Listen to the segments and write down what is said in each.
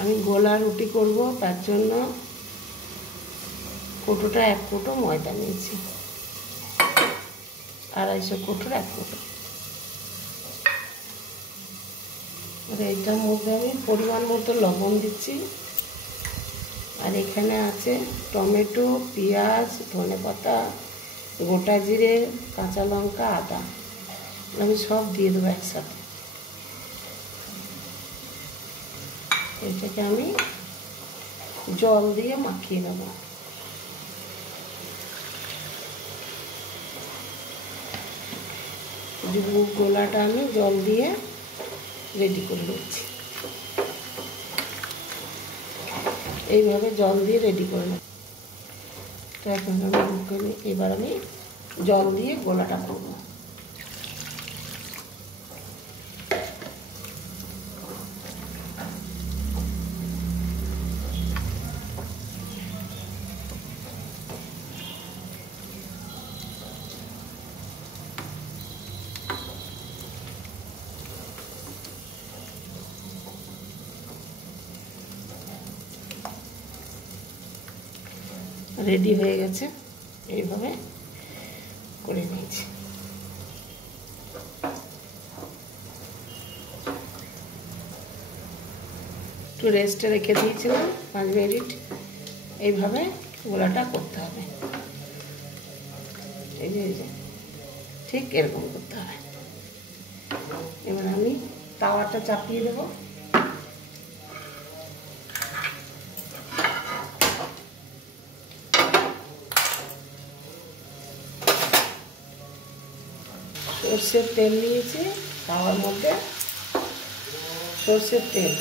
আমি গোলা রুটি করব, তার জন্য কৌটোটা 1 কৌটো ময়দা নিয়েছি, 250 কৌটোর 1 কৌটো। এইটার মধ্যে আমি পরিমাণ মতো লবণ দিচ্ছি। আর এখানে আছে টমেটো, পেঁয়াজ, ধনেপাতা, গোটা জিরে, কাঁচা লঙ্কা, আদা। আমি সব দিয়ে দেবো একসাথে। এটাকে আমি জল দিয়ে মাখিয়ে নেব। গোলাটা আমি জল দিয়ে রেডি করে নিচ্ছি। এইভাবে জল দিয়ে রেডি করে নেব। তো এখন আমি এবার আমি জল দিয়ে গোলাটা করব। রেডি হয়ে গেছে, এইভাবে করে নিয়েছি। একটু রেস্টে রেখে দিয়েছিলাম 5 মিনিট। এইভাবে গোলাটা করতে হবে। এই যে ঠিক এরকম করতে হবে। এবার আমি তাওয়াটা চাপিয়ে দেবো। সর্ষের তেল নিয়েছি, তাওয়ার মধ্যে সর্ষের তেল।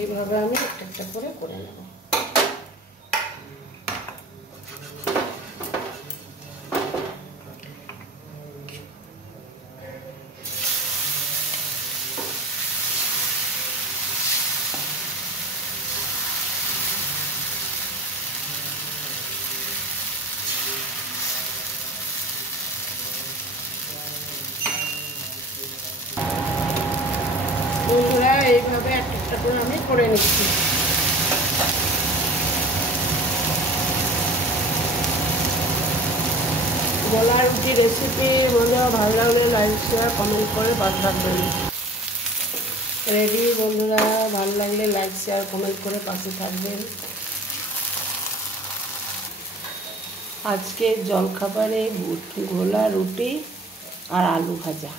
এইভাবে আমি একটা করে নেব। বন্ধুরা, এইভাবে একটা করে আমি করে নিচ্ছি। গোলা রুটি রেসিপি বন্ধুরা ভালো লাগলে লাইক শেয়ার কমেন্ট করে পাশে থাকবেন। রেডি বন্ধুরা, ভালো লাগলে লাইক শেয়ার কমেন্ট করে পাশে থাকবেন। আজকে জলখাবারে গোলা রুটি আর আলু ভাজা,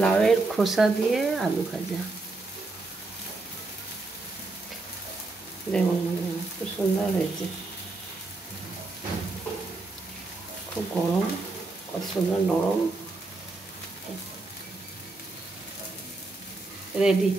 লাউয়ের খোসা দিয়ে আলু ভাজা। দেখুন খুব সুন্দর হয়েছে, খুব গরম, কত সুন্দর নরম। রেডি।